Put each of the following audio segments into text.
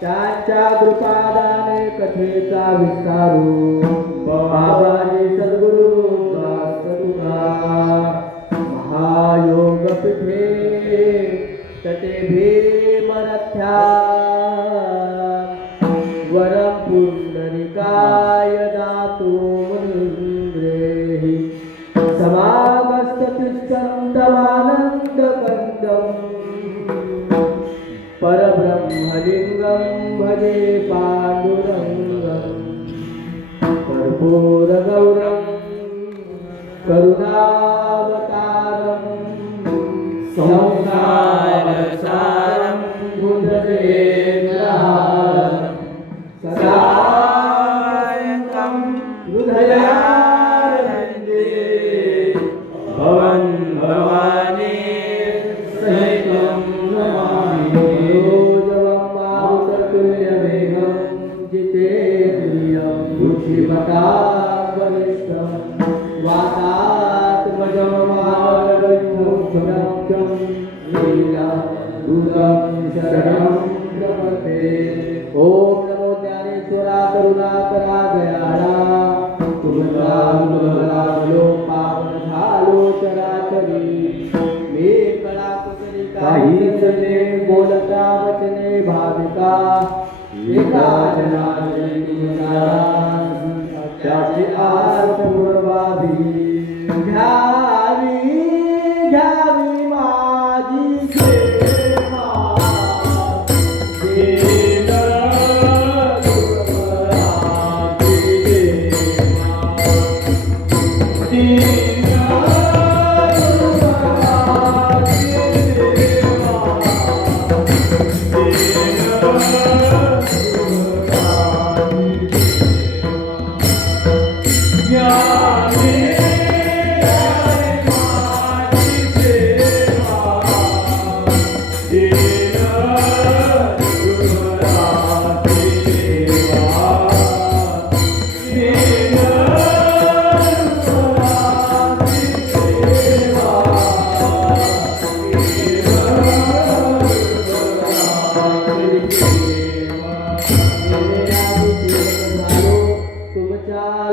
त्यांच्या कृपादाने कथेचा विस्तारू बाबाजी सद्गुरु महायोग पीठे तटे भीमरथ्या वरम पुंडरिकाय दातु मुनीन्द्रेहि समागस्ततिष्ठन्तमानन्दकन्दम् परब्रह्मलिङ्गं भजे पाण्डुरङ्गम् कर्पूरगौरं करुणावतारं संसारसारं बुद्धदेवहारं सदा हृदयारविन्दे भवन् भवानी सहितं नमामि रोजवमारुततुल्यवेगं जितेन्द्रियं बुद्धिमताबलिष्ठं वातात्मजं महाबलवैभवं लीलां दूतं शरणं प्रपद्ये। ओम नमो ज्ञानेश्वरा करुणाकरा दयाळा तुमचा मुलभला पावन झालो चराचरी मी कलाकुसरी काही जने बोलता वचने भाविका एका जनाने त्याची आस पूर्वाधी घ्यावी घ्यावी माझी सेवा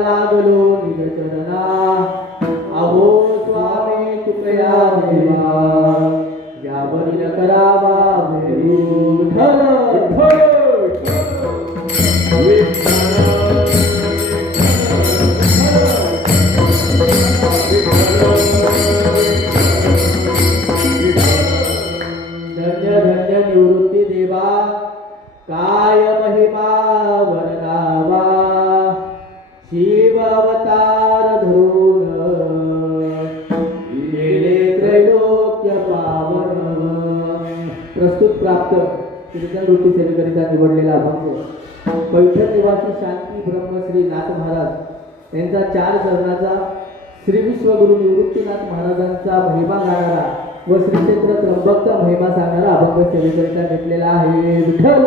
लागलो निजचरणा अहो स्वामी तुकया देवा यावरील करावा मेरू विठ्ठल धन्य धन्य निवृत्ती देवा काय महिमा वर्णावा शिव अवतार धरून गेले त्रैलोक्य पावन। प्रस्तुत प्राप्त कीर्तन वृत्ती सेवेकरिता निवडलेला अभंग पैठण निवासी शांती ब्रह्मश्री नाथ महाराज यांचा 4 चरणाचा श्री विश्वगुरु निवृत्तीनाथ महाराजांचा महिमा गाणारा व श्री क्षेत्र त्र्यंबकचा महिमा सांगणारा अभंग सेवेकरिता घेतलेला आहे। विठ्ठल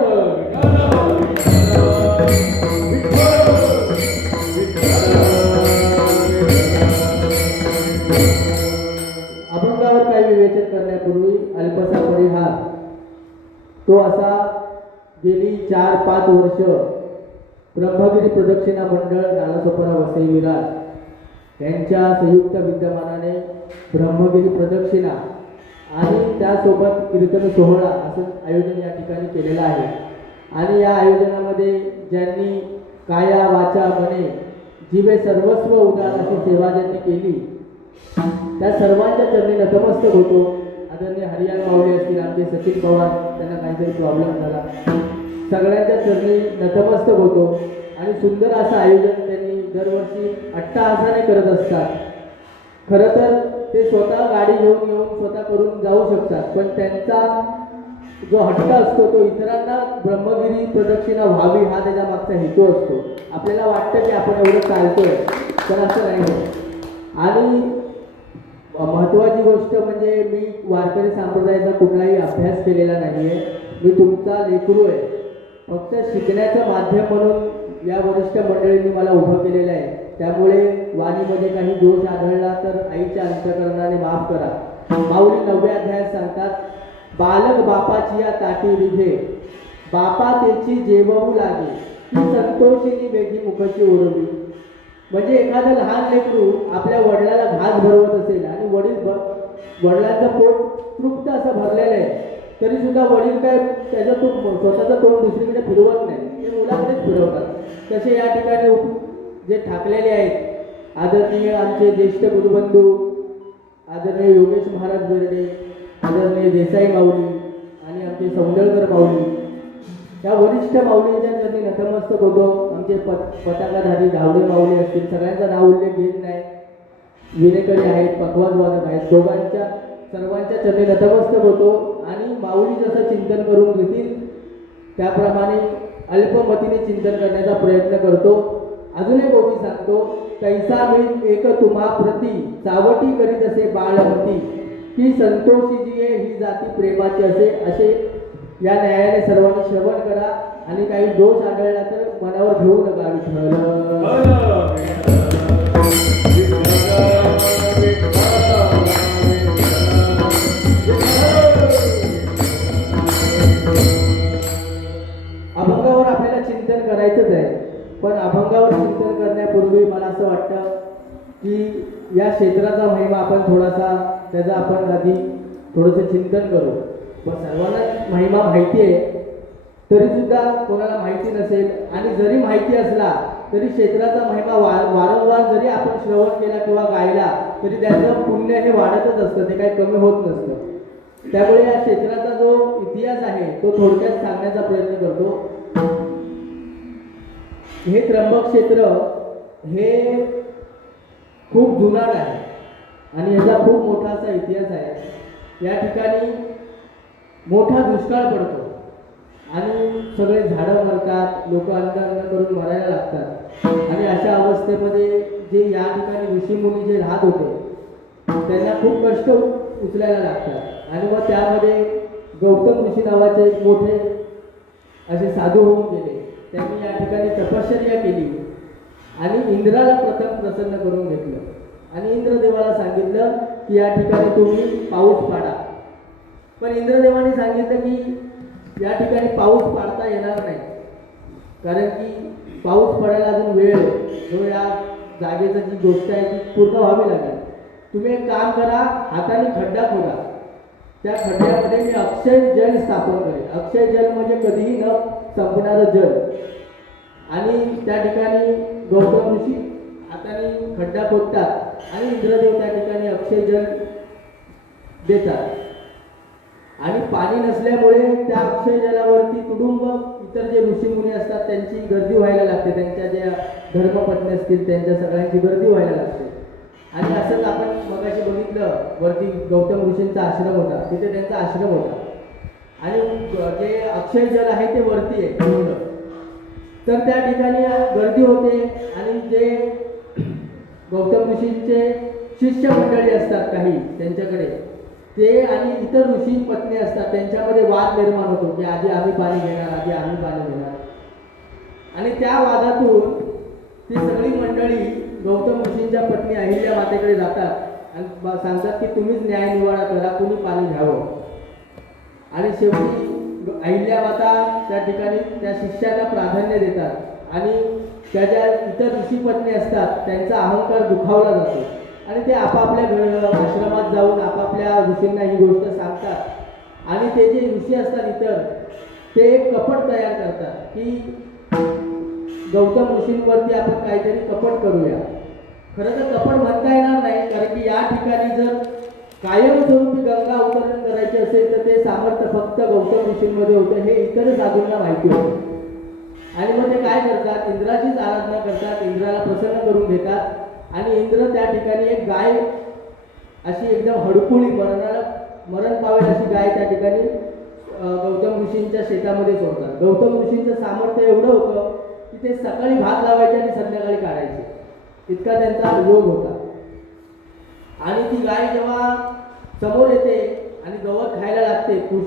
अभंगावर काही विवेचन करण्यापूर्वी अल्पसा परिहार तो असा गेली 4-5 वर्ष ब्रह्मगिरी प्रदक्षिणा मंडळ नालासोपारा वसई विरार यांच्या संयुक्त विद्यमानाने ब्रह्मगिरी प्रदक्षिणा आणि त्यासोबत कीर्तन सोहळा असं आयोजन या ठिकाणी केलेलं आहे। आणि या आयोजनामध्ये ज्यांनी काया वाचा मने जीवे सर्वस्व उदार अशी सेवा ज्यांनी केली त्या सर्वांच्या चरणी नतमस्तक होतो। आदरणीय हरियाण माऊली असतील, आमचे सचिन पवार, त्यांना काहीतरी प्रॉब्लेम झाला, सगळ्यांच्या चरणी नतमस्तक होतो। आणि सुंदर असं आयोजन त्यांनी दरवर्षी अट्टहासाने करत असतात। खरं तर ते स्वतः गाडी घेऊन येऊन स्वतः करून जाऊ शकतात, पण त्यांचा जो हट्ट असतो तो इतरांना ब्रह्मगिरी प्रदक्षिणा व्हावी हा त्याच्या मागचा हेतू असतो। आपल्याला वाटतं की आपण एवढं चालतोय, पण असं नाही होत। आणि महत्त्वाची गोष्ट म्हणजे मी वारकरी संप्रदायाचा कुठलाही अभ्यास केलेला नाहीये, मी तुमचा लेकरू आहे। फक्त शिकण्याचं माध्यम म्हणून या वरिष्ठ मंडळींनी मला उभं केलेलं आहे, त्यामुळे वाणीमध्ये काही दोष आढळला तर आईच्या अंतःकरणाने माफ करा। माऊली 9व्या अध्यायात सांगतात, बालक बापाची या ताटी रिघे बापा त्याची जेवू लागे ती संतोषिनी वेगी मुखाची ओढवली. म्हणजे एखादं लहान लेकरू आपल्या वडिलाला घास भरवत असेल आणि वडिलांचं पोट तृप्त असं भरलेलं आहे, तरी सुद्धा वडील काय त्याचं स्वतःचं तोंड दुसरीकडे फिरवत नाही, ते मुलाकडेच फिरवतात. तसे या ठिकाणी जे ठाकलेले आहेत आदरणीय आमचे ज्येष्ठ गुरुबंधू आदरणीय योगेश महाराज बेर्डे, आदरणीय देसाई माऊली आणि आमचे सौंदळकर माऊली, या वरिष्ठ माऊलींच्या चरणी नतमस्तक होतो. आमचे पताकाधारी धावडे माऊली असतील, सगळ्यांचं नाव उल्लेख घेत नाही, विनेकरी आहेत, पखवाज वादक आहेत, दोघांच्या सर्वांच्या चरणी नतमस्तक होतो. आणि माऊली जसं चिंतन करून घेतील त्याप्रमाणे अल्पमतीने चिंतन करण्याचा प्रयत्न करतो. अजून एक ओवी सांगतो, तैसा मी एक तुम्हा प्रती चावटी करीत असे बाळमती की संतोषी जी ही जाती प्रेमाची असे या न्यायाने सर्वांनी श्रवण करा. आणि काही दोष आढळला तर मनावर घेऊ नका. अभंगावर आपल्याला चिंतन करायचंच आहे, पण अभंगावर चिंतन करण्यापूर्वी मला असं वाटतं की या क्षेत्राचा महिमा आपण थोडासा त्याचा आपण आधी थोडंसं चिंतन करू. पण सर्वांना महिमा माहिती आहे, तरी सुद्धा कोणाला माहिती नसेल, आणि जरी माहिती असला तरी क्षेत्राचा महिमा वारंवार जरी आपण श्रवण केला किंवा गायला तरी त्याचं पुण्य हे वाढतच असतं, ते काही कमी होत नसतं. त्यामुळे या क्षेत्राचा जो इतिहास आहे तो थोडक्यात सांगण्याचा प्रयत्न करतो. हे त्र्यंबक क्षेत्र हे खूप जुनाट आहे आणि याचा खूप मोठा असा इतिहास आहे. या ठिकाणी मोठा दुष्काळ पडतो आणि सगळे झाडं मरतात, लोक अन्न करून मरायला लागतात. आणि अशा अवस्थेमध्ये जे या ठिकाणी ऋषीमुनी जे राहत होते त्यांना खूप कष्ट उचलायला लागतात. आणि मग त्यामध्ये गौतम ऋषी नावाचे एक मोठे असे साधू होऊन गेले. त्यांनी या ठिकाणी तपश्चर्या केली आणि इंद्राला प्रथम प्रसन्न करून घेतलं. आणि इंद्रदेवाला सांगितलं की या ठिकाणी तुम्ही पाऊस पाडा. पण इंद्रदेवाने सांगितलं की या ठिकाणी पाऊस पाडता येणार नाही, कारण की पाऊस पडायला अजून वेळ जो या जागेची जी गोष्ट आहे ती पूर्ण व्हावी लागेल. तुम्ही एक काम करा, हाताने खड्डा खोदा, त्या खड्ड्यामध्ये मी अक्षय जल स्थापन करेन. अक्षय जल म्हणजे कधीही न संपणारं जल. आणि त्या ठिकाणी गौतम ऋषी हाताने खड्डा खोदतात आणि इंद्रदेव त्या ठिकाणी अक्षय जल देतात. आणि पाणी नसल्यामुळे त्या अक्षय जलावरती तुडुंब इतर जे ऋषीमुनी असतात त्यांची गर्दी व्हायला लागते, त्यांच्या ज्या धर्मपत्नी असतील त्यांच्या सगळ्यांची गर्दी व्हायला लागते. आणि असंच आपण मगाशी बघितलं, वरती गौतम ऋषींचा आश्रम होता, तिथे त्यांचा आश्रम होता आणि जे अक्षय जल आहे ते वरती आहे. तर त्या ठिकाणी गर्दी होते आणि जे गौतम ऋषींचे शिष्य मंडळी असतात काही त्यांच्याकडे, ते आणि इतर ऋषी पत्नी असतात त्यांच्यामध्ये वाद निर्माण होतो की आधी आम्ही पाणी घेणार, आधी आम्ही पाणी घेणार. आणि त्या वादातून ती सगळी मंडळी गौतम ऋषींच्या पत्नी अहिल्या मातेकडे जातात आणि सांगतात की तुम्हीच न्याय निवाडा करा, कुणी पाणी घ्यावं. आणि शेवटी अहिल्या माता त्या ठिकाणी त्या शिष्याला प्राधान्य देतात आणि त्याच्या इतर ऋषी पत्नी असतात त्यांचा अहंकार दुखावला जातो आणि ते आपापल्या आश्रमात जाऊन आपापल्या ऋषींना ही गोष्ट सांगतात. आणि ते जे ऋषी असतात इतर, ते एक कपट तयार करतात की गौतम ऋषींवरती आपण काहीतरी कपट करूया. खरं तर कपट म्हणता येणार नाही, कारण की या ठिकाणी जर कायमस्वरूपी गंगा अवतरण करायचे असेल तर ते सामर्थ्य फक्त गौतम ऋषींमध्ये होतं, हे इतर साधूंना माहिती होतं. आणि मग ते काय करतात, इंद्राचीच आराधना करतात, इंद्राला प्रसन्न करून घेतात. आणि इंद्र त्या ठिकाणी एक गाय अशी एकदम हडकुळी मरण पावेल अशी गाय त्या ठिकाणी गौतम ऋषींच्या शेतामध्ये सोडतात. गौतम ऋषींचं सामर्थ्य एवढं होतं की ते सकाळी भात लावायचे आणि संध्याकाळी काढायचे, इतका त्यांचा योग होता. आणि ती गाय जेव्हा समोर येते आणि गवत खायला लागते खुश,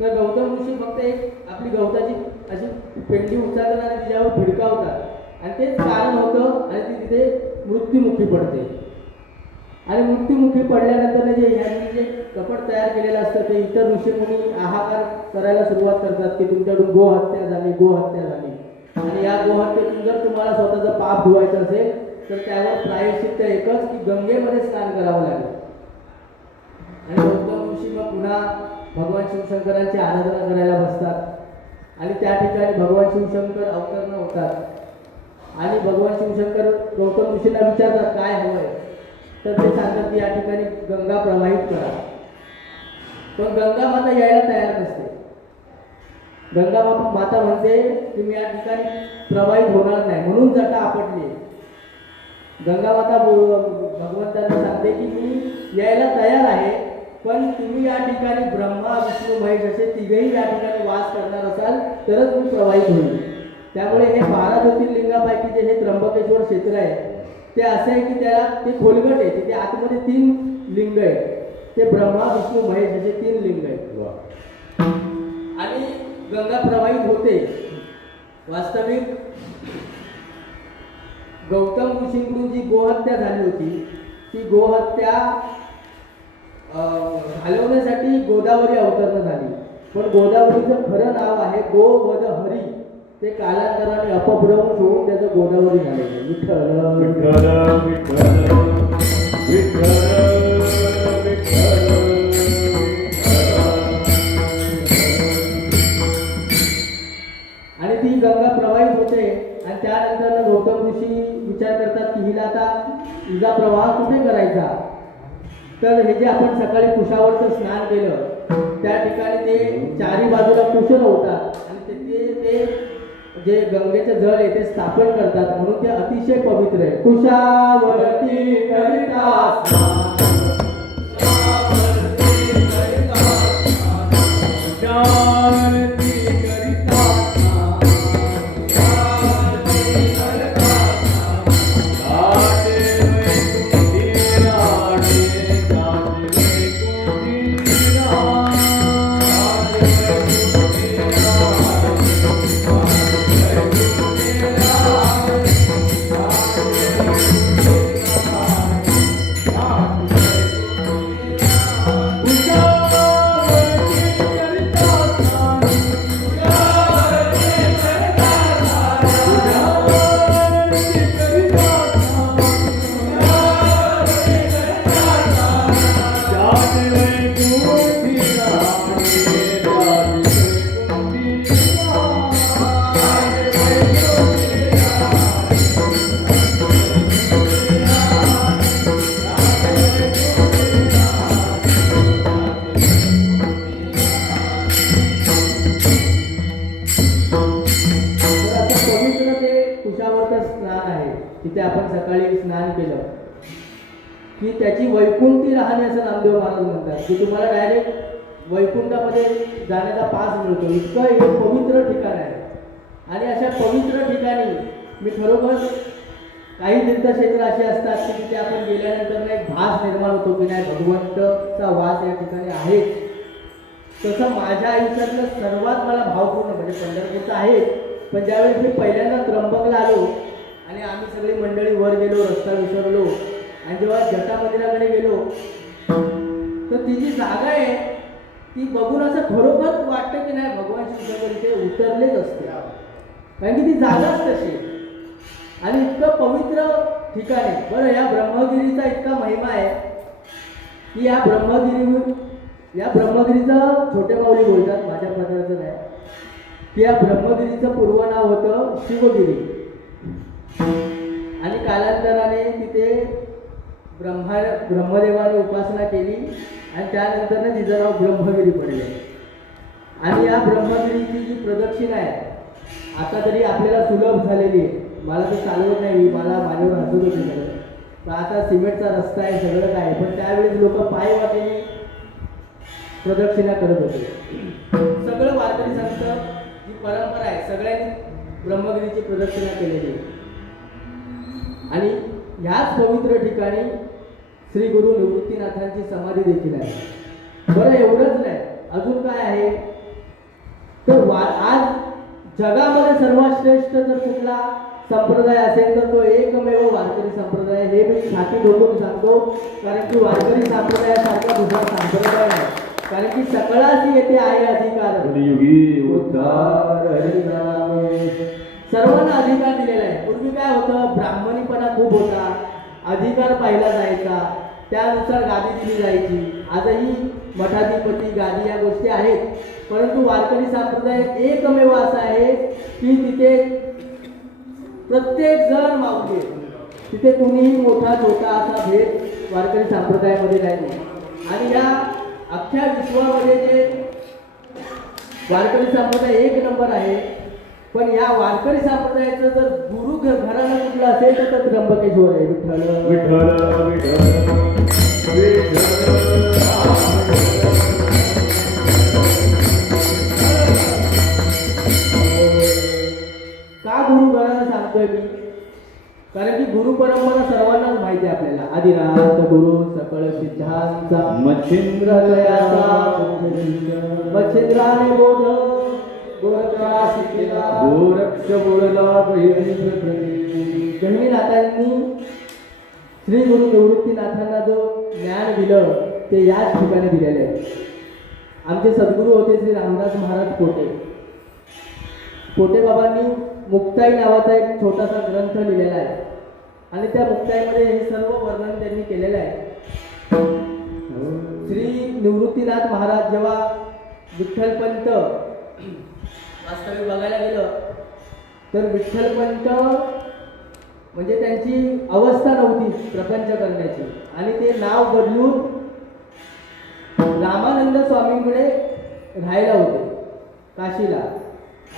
तर गौतम ऋषी फक्त एक आपली गवताची अशी पेंडी उचलतात आणि तिच्यावर भिडकावतात आणि तेच कारण होतं आणि ती तिथे मृत्युमुखी पडते. आणि मृत्युमुखी पडल्यानंतर जे ह्यांनी जे कपट तयार केलेलं असतं ते इतर ऋषीमुनी हाहाकार करायला सुरुवात करतात की तुमच्याकडून गोहत्या झाली, गोहत्या झाली. आणि या गोहत्येतून जर तुम्हाला स्वतःचं पाप धुवायचं असेल तर त्यावर प्रायश्चित्त एकच की गंगेमध्ये स्नान करावं लागेल. आणि गौतम ऋषी मग पुन्हा भगवान शिवशंकरांची आराधना करायला बसतात आणि त्या ठिकाणी भगवान शिवशंकर अवतरण होतात. आणि भगवान शिवशंकर गौतम ऋषींना विचारतात काय हवंय, तर ते सांगतात की या ठिकाणी गंगा प्रवाहित करा. पण गंगा माता यायला तयार नसते. गंगा माता म्हणते की मी या ठिकाणी प्रवाहित होणार नाही, म्हणून जटा आपटली. गंगा माता भगवंतांना सांगते की मी यायला तयार आहे, पण तुम्ही या ठिकाणी ब्रह्मा विष्णू महेश असे तिघेही या ठिकाणी वास करणार असाल तरच मी प्रवाहित होईल. त्यामुळे हे 12 ज्योतिर्लिंगापैकी जे हे त्र्यंबकेश्वर क्षेत्र आहे ते असं आहे की त्याला ते खोलगट आहे. तिथे आतमध्ये 3 लिंग आहेत. ते ब्रह्मा विष्णू महेश असे 3 लिंग आहेत. आणि गंगा प्रवाहित होते. वास्तविक गौतम ऋषींकडून जी गोहत्या झाली होती ती गोहत्या घालवण्यासाठी गोदावरी अवतरण झाली. पण गोदावरीचं खरं नाव आहे गोवध हरी. ते कालांतराने अपभ्रंश होऊन त्याचं गोदावरी झालेलं. विठ्ठल विठ्ठल विठ्ठल विठ्ठल विठ्ठल. आणि ती गंगा प्रवाहित होते. आणि त्यानंतर गौतम ऋषी विचार करतात की हिला आता हिचा प्रवाह कुठे करायचा. तर हे जे आपण सकाळी कुशावरचं स्नान केलं त्या ठिकाणी ते चारी बाजूला कुश होतात आणि ते जे गंगेचं जल आहे ते स्थापन करतात, म्हणून ते अतिशय पवित्र आहे. कुशावरती करिता तिथे आपण सकाळी स्नान केलं की त्याची वैकुंठी राहणे असं नामदेव महाराज म्हणतात की तुम्हाला डायरेक्ट वैकुंठामध्ये जाण्याचा पास मिळतो. इतकं हे पवित्र ठिकाण आहे. आणि अशा पवित्र ठिकाणी मी खरोखर काही तीर्थक्षेत्र असे असतात की तिथे आपण गेल्यानंतर एक भास निर्माण होतो की नाही भगवंतचा वास या ठिकाणी आहे. तसं माझ्या आयुष्यातलं सर्वात मला भावपूर्ण म्हणजे पंढरपूरचं आहे. पण ज्यावेळेस मी पहिल्यांदा त्र्यंबकला आलो आणि आम्ही सगळी मंडळी वर गेलो, रस्ता विसरलो आणि जेव्हा जटा मंदिराकडे गेलो तर ती जी जागा आहे ती बघून असं खरोखर वाटतं की नाही भगवान शिवशंकर इथे उतरलेच असते. कारण की ती जागाच तशी आणि इतकं पवित्र ठिकाण आहे. बरं, या ब्रह्मगिरीचा इतका महिमा आहे की या ब्रह्मगिरीचं छोटे माऊली बोलतात, माझ्या प्रकारचं नाही, की या ब्रह्मगिरीचं पूर्व नाव होतं शिवगिरी. आणि कालांतराने तिथे ब्रह्मदेवाने उपासना केली आणि त्यानंतर तिचं नाव ब्रह्मगिरी पडले. आणि या ब्रह्मगिरीची जी प्रदक्षिणा आहे आता तरी आपल्याला सुलभ झालेली आहे. मला तर चालवत नाही, मला माझ्यावर हसत होते सगळं. तर आता सिमेंटचा रस्ता आहे, सगळं काय आहे. पण त्यावेळेस लोक पाय वाटेने प्रदक्षिणा करत होते. सगळं वारकरी संत जी परंपरा आहे सगळ्यांनी ब्रह्मगिरीची प्रदक्षिणा केलेली आहे. आणि ह्याच पवित्र ठिकाणी श्री गुरु निवृत्तीनाथांची समाधी देखील आहे. बरं, एवढंच नाही, अजून काय आहे तर आज जगामध्ये सर्वात श्रेष्ठ जर कुठला संप्रदाय असेल तर तो एकमेव वारकरी संप्रदाय, हे मी छाती ठोकून सांगतो. कारण की वारकरी संप्रदायासारखा दुसरा संप्रदाय नाही. कारण की सकळाची येथे आहे अधिकार, कलियुगी उद्धार हरिनामे. सर्वांना अधिकार दिलेला आहे. पूर्वी काय होतं, ब्राह्मणीपणा खूप होता, अधिकार पाहिला जायचा, त्यानुसार गादी दिली जायची. आजही मठाधिपती गादी या गोष्टी आहेत, परंतु वारकरी संप्रदाय एकमेव असा आहे की तिथे प्रत्येक जण माऊली आहे. तिथे कुणीही मोठा छोटा असा भेद वारकरी संप्रदायामध्ये नाही. आणि या अख्ख्या विश्वामध्ये जे वारकरी संप्रदाय एक नंबर आहे. पण या वारकरी संप्रदायाचं जर गुरु घराणं कुठलं असेल तर त्र्यंबकेश्वर आहे. विठ्ठल विठ्ठल का गुरु घराणं सांगतोय मी? कारण की गुरु परंपरा सर्वांनाच माहिती आहे आपल्याला. आदिनाथ गुरु सकळ सिद्धांचा मच्छिंद्रलयाचा मच्छिंद्राने बोध गोरक्षा शिकला गोरक्ष बोलला गहिनीनाथांनी श्री गुरु निवृत्तीनाथांना जो ज्ञान दिलं ते याच ठिकाणी दिलेले आहे. आमचे सद्गुरू होते श्री रामदास महाराज पोटे. पोटे बाबांनी मुक्ताई नावाचा एक छोटासा ग्रंथ लिहिलेला आहे आणि त्या मुक्ताईमध्ये हे सर्व वर्णन त्यांनी केलेलं आहे. श्री निवृत्तीनाथ महाराज जेव्हा विठ्ठलपंत वास्तविक बघायला गेलं तर विठ्ठलपंत म्हणजे त्यांची अवस्था नव्हती प्रपंच करण्याची, आणि ते नाव बदलून रामानंद स्वामींकडे राहायला होते काशीला.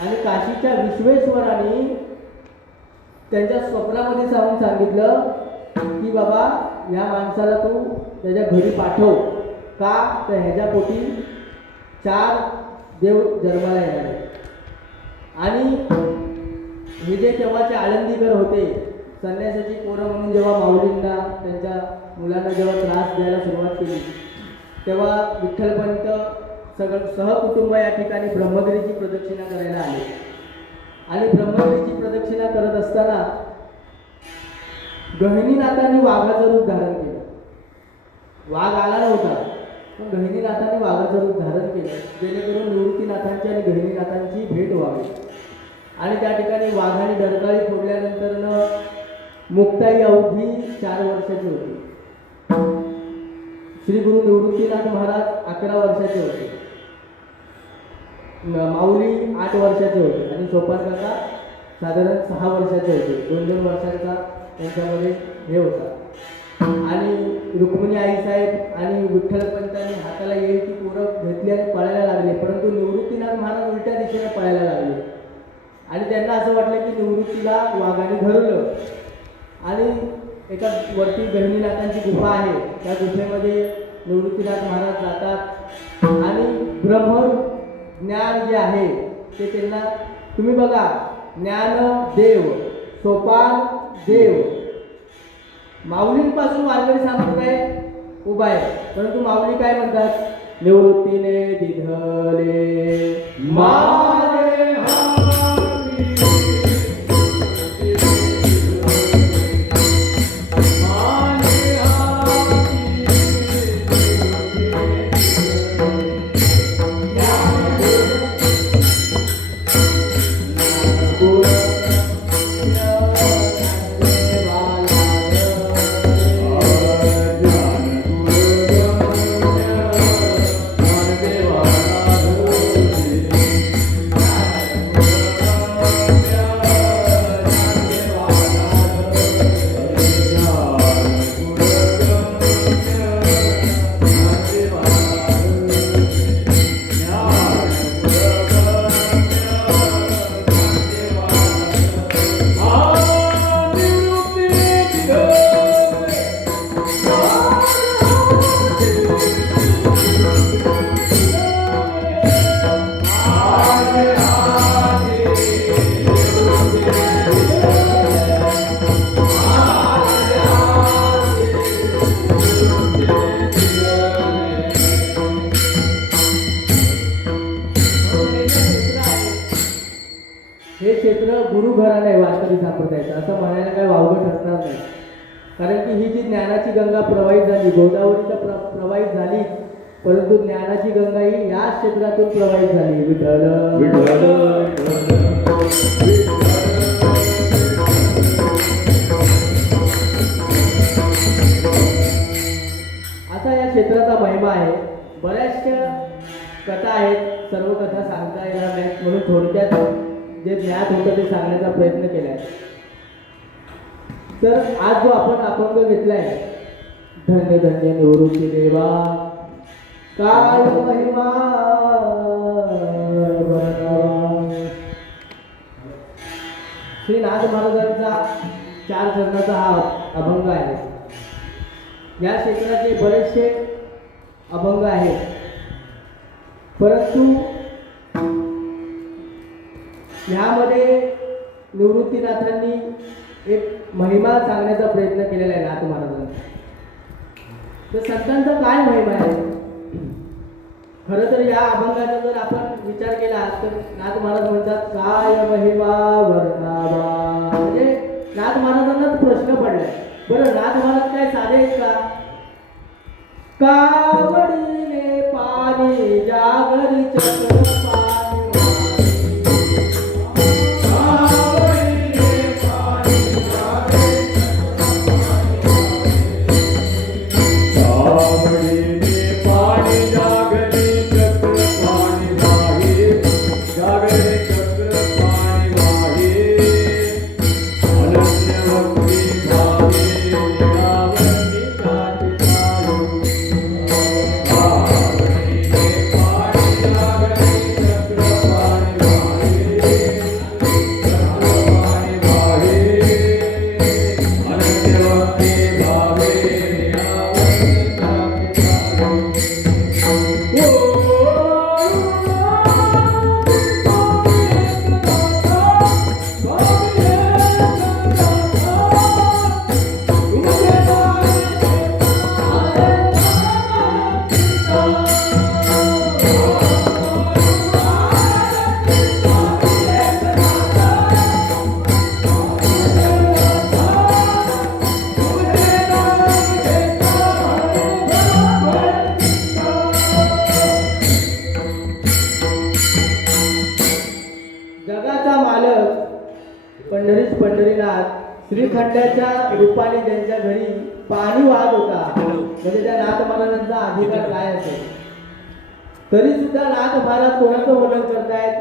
आणि काशीच्या विश्वेश्वरांनी त्यांच्या स्वप्नामध्ये सांगितलं की बाबा या माणसाला तू त्याच्या घरी पाठव. का तर ह्याच्या पोटी 4 देव जन्माला येणार आहे. आणि हे जे तेव्हाचे आळंदीकर होते, संन्यासाची पोरं म्हणून जेव्हा माऊलींना त्यांच्या मुलांना जेव्हा त्रास द्यायला सुरुवात केली तेव्हा विठ्ठलपंत सहकुटुंब या ठिकाणी ब्रह्मगिरीची प्रदक्षिणा करायला आले. आणि ब्रह्मगिरीची प्रदक्षिणा करत असताना गहिनीनाथांनी वाघाचं रूप धारण केलं. वाघ आला नव्हता, पण गहिनीनाथांनी वाघाचं रूप धारण केलं जेणेकरून निवृत्तीनाथांची आणि गहिनीनाथांची भेट व्हावी. आणि त्या ठिकाणी वाघाने डरकाळी फोडल्यानंतर मुक्ताई अवधी 4 वर्षाची होती. श्री गुरु निवृत्तीनाथ महाराज 11 वर्षाचे होते, माऊली 8 वर्षाचे होते आणि सोपान काका साधारण 6 वर्षाचे होते. 2-2 वर्षांचा त्यांच्यामध्ये हे होता. आणि रुक्मिणी आईसाहेब आणि विठ्ठलपंतांनी हाताला येईल ती पोरं घेतली आणि पळायला लागले, परंतु निवृत्तीनाथ महाराज उलट्या दिशेने पळायला लागले. आणि त्यांना असं वाटलं की निवृत्तीला वाघाने धरलं. आणि एका वरती गहिनीनाथांची गुफा आहे, त्या गुफेमध्ये निवृत्तीनाथ महाराज जातात आणि ब्रह्म ज्ञान जे आहे ते त्यांना, तुम्ही बघा, ज्ञान देव सोपान देव, माऊलींपासून वारकरी संप्रदाय उभा आहे. परंतु माऊली काय म्हणतात, निवृत्तीने दिधले मारे हे क्षेत्र गुरुघराणं आहे वारकरी संप्रदायाचं, असं म्हणायला काही वावगं ठरणार नाही. कारण की ही जी ज्ञानाची गंगा प्रवाहित झाली, गोदावरी तर प्रवाहित झाली, परंतु ज्ञानाची गंगा ही या क्षेत्रातून प्रवाहित झाली. असा या क्षेत्राचा महिमा आहे. बऱ्याचशा कथा आहेत, सर्व कथा सांगता येणार नाहीत, म्हणून थोडक्यात जे ज्ञात होतं ते सांगण्याचा प्रयत्न केला आहे. तर आज जो आपण अभंग घेतलाय, धन्य धन्य निवृत्ती देवा काय महिमा वर्णावा. श्री नाथ महाराजांचा 4 चरणाचा हा अभंग आहे. या क्षेत्राचे बरेचसे अभंग आहेत, परंतु ह्यामध्ये निवृत्तीनाथांनी एक महिमा सांगण्याचा प्रयत्न केलेला आहे नाथ महाराजांचा. तर संतांचा काय महिमा आहे? खरं तर या अभंगाचा जर आपण विचार केला तर नाथ महाराज म्हणतात काय महिमा वर्णावा. म्हणजे नाथ महाराजांनाच प्रश्न पडलाय. बरं, नाथ महाराज काय साधे आहेत का? कावडीने पाणी जागरी चक्र पाणी श्रीखंडाच्या रूपाने ज्यांच्या घरी पाणी वाहत होता, म्हणजे त्या नाथ महाराजांचा अधिकार काय असेल, तरी सुद्धा नाथ महाराज कोणाचं वर्णन करतायत?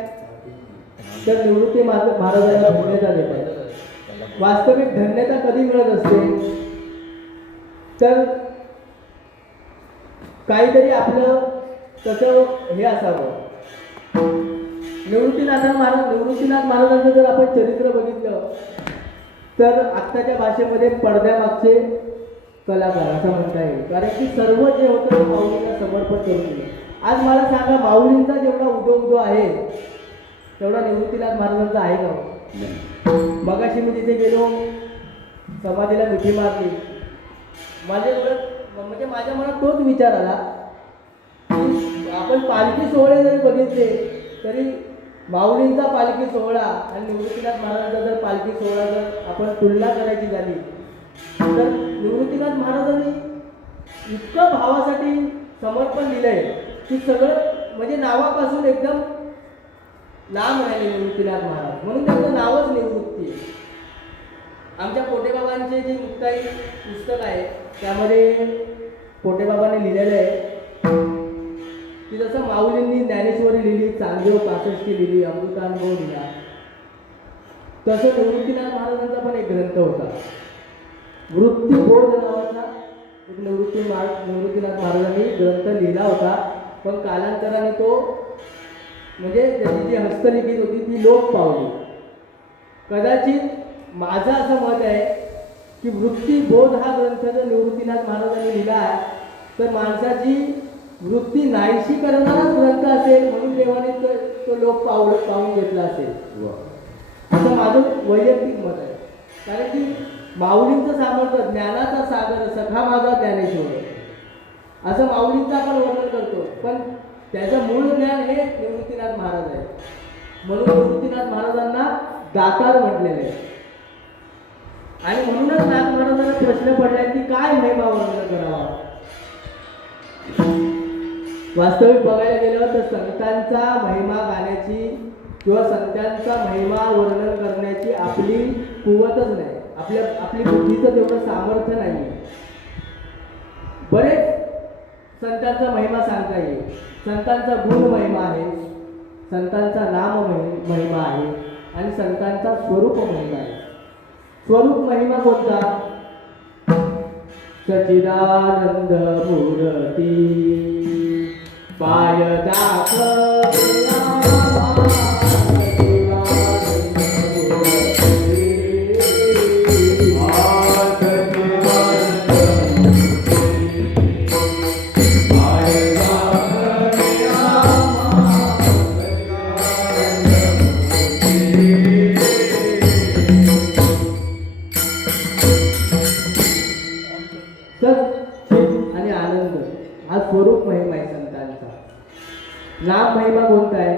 तर निवृत्ती महाराजांना धन्यता देत आहेत. वास्तविक धन्यता कधी मिळत असते? तर काहीतरी आपलं तसं हे असावं. निवृत्तीनाथ महाराजांचं जर आपण चरित्र बघितलं तर आत्ताच्या भाषेमध्ये पडद्यामागचे कलाकार असं म्हणता येईल. कारण की सर्व जे होतं ते माऊलींना समर्पण करून दिलं. आज मला सांगा, माऊलींचा जेवढा उदो आहे तेवढा निवृत्तीनाथ महाराजांचा आहे का? मगाशी मी तिथे गेलो, समाधीला मिठी मारली. म्हणजे माझ्या मनात तोच विचार आला की आपण पालखी सोहळे जरी बघितले तरी माऊलींचा पालखी सोहळा आणि निवृत्तीनाथ महाराजांचा जर पालखी सोहळा जर आपण तुलना करायची झाली तर निवृत्तीनाथ महाराजांनी इतकं भावासाठी समर्पण दिलंय की सगळं म्हणजे नावापासून एकदम लांब राहिले निवृत्तीनाथ महाराज, म्हणून त्यांचं नावच निवृत्ती आहे. आमच्या पोटेबाबांचे जे मुक्ताई पुस्तक आहे त्यामध्ये पोटेबाबांनी लिहिलेलं आहे की जसं माऊलींनी ज्ञानेश्वरी लिहिली, चांगदेव 65 लिहिली, अमृतानुभव लिहिला, तसं निवृत्तीनाथ महाराजांचा पण एक ग्रंथ होता, वृत्तीबोध नावाचा एक निवृत्तीनाथ महाराजांनी ग्रंथ लिहिला होता. पण कालांतराने तो म्हणजे त्याची जी हस्तलिखित होती ती लोप पावली. कदाचित माझं असं मत आहे की वृत्तीबोध हा ग्रंथ जर निवृत्तीनाथ महाराजांनी लिहिला आहे तर माणसाची वृत्ती नाहीशी करणाराच ग्रंथ असेल, म्हणून देवाने तो लोक पाहून घेतला असेल, असं माझं वैयक्तिक मत आहे. कारण की माऊलींचं सामर्थ्य, ज्ञानाचा सागर सखा माझा ज्ञानेश्वर, असं माऊलींचं आपण वर्णन करतो, पण त्याचं मूळ ज्ञान हे निवृत्तीनाथ महाराज आहे. म्हणून निवृत्तीनाथ महाराजांना दातार म्हटलेले आहे. आणि म्हणूनच नाथ महाराजांना प्रश्न पडलाय की काय महिमा वर्णन करावा. वास्तविक बघायला गेलं तर संतांचा महिमा गाण्याची किंवा संतांचा महिमा वर्णन करण्याची आपली कुवतच नाही, आपली बुद्धीचं तेवढं सामर्थ्य नाही. बरेच संतांचा महिमा सांगता येईल. संतांचा गुण महिमा आहे, संतांचा नाम महिमा आहे आणि संतांचा स्वरूप महिमा आहे. स्वरूप महिमा कोणता? सच्चिदानंद मूर्ती पाय दाखविला. आणि आनंद हा स्वरूप महिमा आहे संतांचा. नाम महिमा कोणता आहे?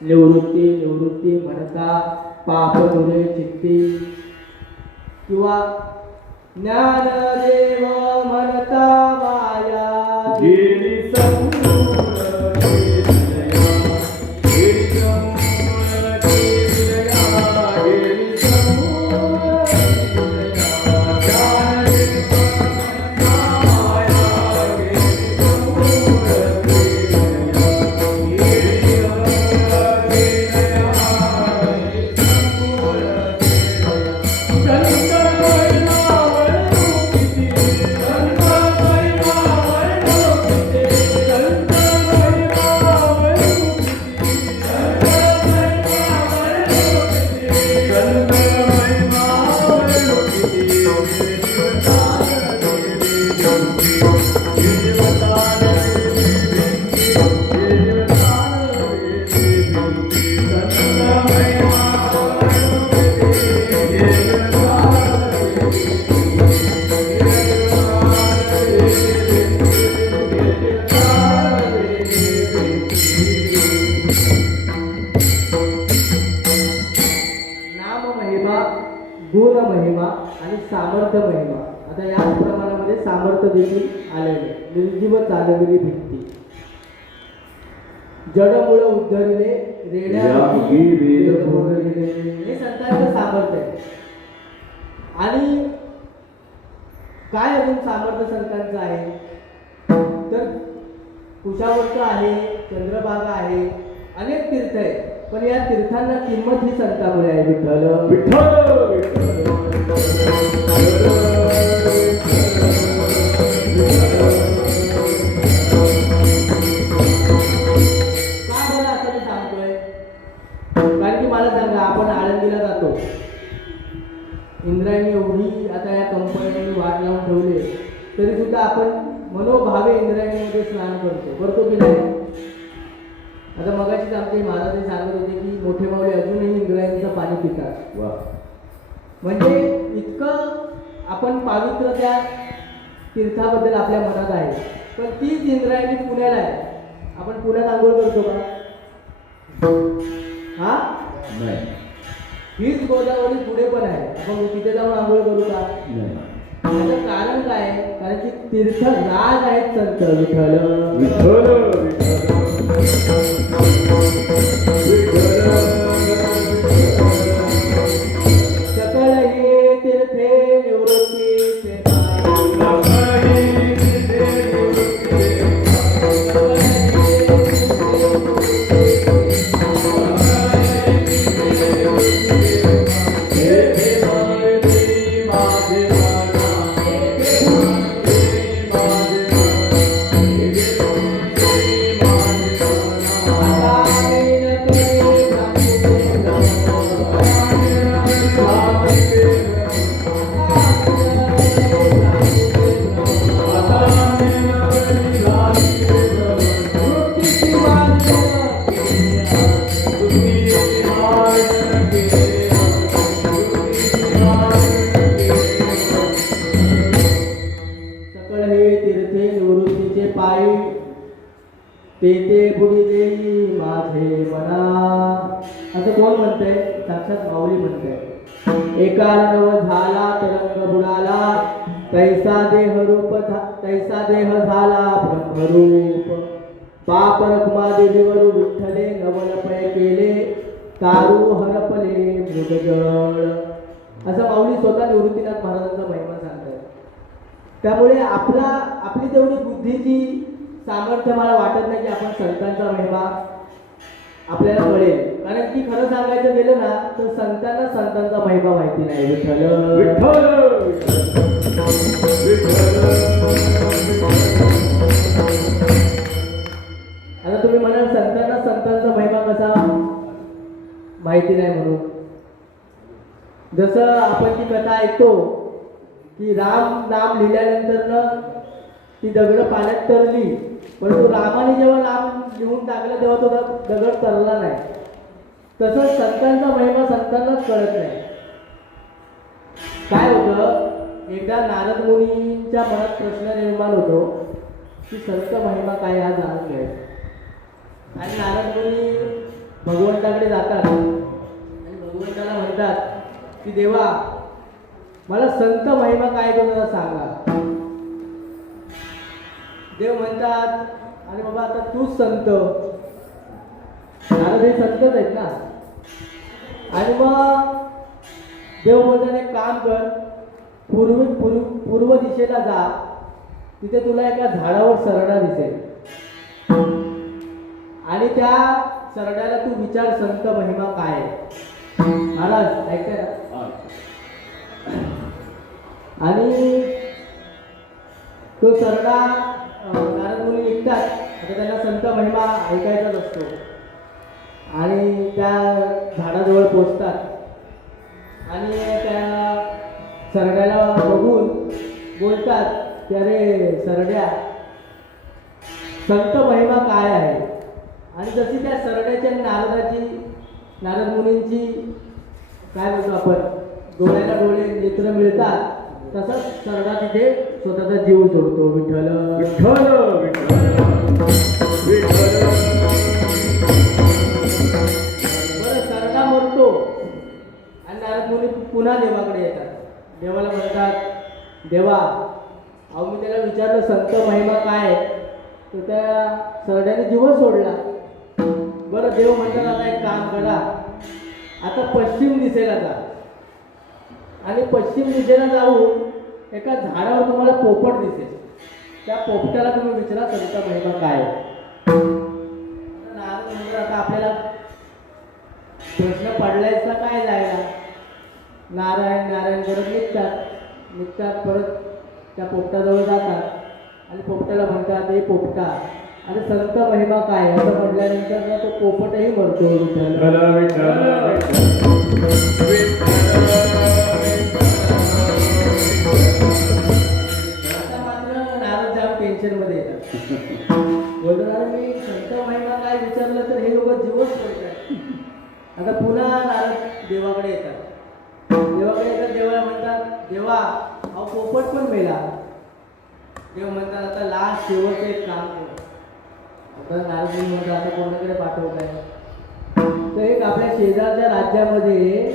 निवृत्ती निवृत्ती म्हणता पाप दुरे चित्ती किंवा ज्ञानदेव म्हणता माया गेली गुण महिमा आणि सामर्थ्य महिमा. आता याच प्रमाणामध्ये सामर्थ्य देखील आलेले. निर्जीव चालविली भित्ती जडमुळ उद्धरिले रेड्या हे संतांचं सामर्थ्य आहे. आणि काय अजून सामर्थ्य संतांचं आहे तर कुशावर्त आहे, चंद्रभागा आहे, अनेक तीर्थ आहेत. पण या तीर्थांना किंमत ही संतामुळे आहे. विठ्ठल कारण की मला सांगा, आपण आळंदीला जातो, इंद्रायणी एवढी आता या कंपन्यांनी वाट लावून ठेवले तरी सुद्धा आपण मनोभावे इंद्रायणीमध्ये स्नान करतो की नाही? आता मगाशीच आमचे महाराज सांगत होते की मोठे माऊली अजूनही इंद्रायणीचं पाणी पितात. म्हणजे इतकं आपण पावित्र्य त्या तीर्थाबद्दल आपल्या मनात आहे. पण तीच इंद्रायणी पुण्याला आहे. आपण पुण्यात आंघोळ करतो का? हा नाही. हीच गोदावरी पुढे पण आहे, आपण तिथे जाऊन आंघोळ करू का? त्याचं कारण काय? कारण की तीर्थ राज आहेत संत. सकळ हे तीर्थे निवृत्ती पायी तेथे बुडी देई माझे मना. देव म्हणते, साक्षात माऊली म्हणते. एका नव झाला तरंग बुडाला, तैसा देह झाला ब्रह्मरूप. पाप रखमा देवीवर विठ्ठले नवलपय केले, तारू हरपले मृगजळ. असं माऊली स्वतः निवृत्तीनाथ महाराजांचा महिमा सांगताय. त्यामुळे आपली तेवढी बुद्धीची सामर्थ्य मला वाटत नाही की आपण संतांचा महिमा आपल्याला कळेल. कारण की खरं सांगायचं गेलं ना तर संतांना संतांचा महिमा माहिती नाही. विठ्ठल आता तुम्ही म्हणाल संतांना संतांचा महिमा कसा माहिती नाही म्हणून. जसं आपण ती कथा ऐकतो की राम नाम लिहिल्यानंतर ती दगड पाण्यात तरली, परंतु रामाने जेव्हा नाम लिहून टाकलं तेव्हा तो दगड तरला नाही. तसंच संतांचा महिमा संतांनाच कळत नाही. काय होतं, एकदा नारद मुनींच्या मनात प्रश्न निर्माण होतो की संत महिमा काय हा जाणून घ्यायचा. आणि नारद मुनी भगवंताकडे जातात आणि भगवंताला म्हणतात की देवा मला संत महिमा काय तो जरा सांगा. देव म्हणतात अरे बाबा आता तूच संत. नारद हे संतच आहेत ना. आणि मग देव बोलतात एक काम कर, पूर्व दिशेला जा, तिथे तुला एका झाडावर सरडा दिसेल आणि त्या सरड्याला तू विचार संत महिमा काय. महाराज ऐकताय ना. आणि तो सरडा नारद मुनी निघतात. आता त्यांना संत महिमा ऐकायचाच असतो आणि त्या झाडाजवळ पोचतात आणि त्या सरड्याला बघून बोलतात की अरे सरड्या संत महिमा काय आहे. आणि जशी त्या सरड्याच्या नारद मुनींची काय म्हणतो आपण डोळ्याला डोळे नेत्र मिळतात, तसाच सरडा तिथे स्वतःचा जीव सोडतो. विठ्ठल विठ्ठल बरं सरडा मरतो आणि नारद मुनी पुन्हा देवाकडे येतात. देवाला म्हणतात देवा अहो मी त्याला विचारलं संत महिमा काय, तर त्या सरड्याने जीवच सोडला. बरं देव म्हणतात आता एक काम करा, आता पश्चिम दिशेला जा आणि पश्चिम दिशेला जाऊन एका झाडावर तुम्हाला पोपट दिसेल. त्या पोपटाला तुम्ही विचारा संत महिमा काय. नारद म्हणतात आता आपल्याला प्रश्न पडलायच ना काय जायला. नारायण नारायण करत निघतात परत त्या पोपटाजवळ जातात आणि पोपटाला म्हणतात हे पोपटा अरे संत महिमा काय असं म्हटल्यानंतर ना तो पोपटही मरतो. आता मात्र नारद जाम टेन्शन मध्ये येतात. बोलतो मी संत महिमा काय विचारलं तर हे लोक जीवच सोडतात. आता पुन्हा नारद देवाकडे येतात. देवाला म्हणतात देवा अहो पोपट पण मेला. देव म्हणतात आता लास्ट शेवटचं एक काम कर. आता नारद म्हणतात आता कोणाकडे पाठवताय. तर एक आपल्या शेजारच्या राज्यामध्ये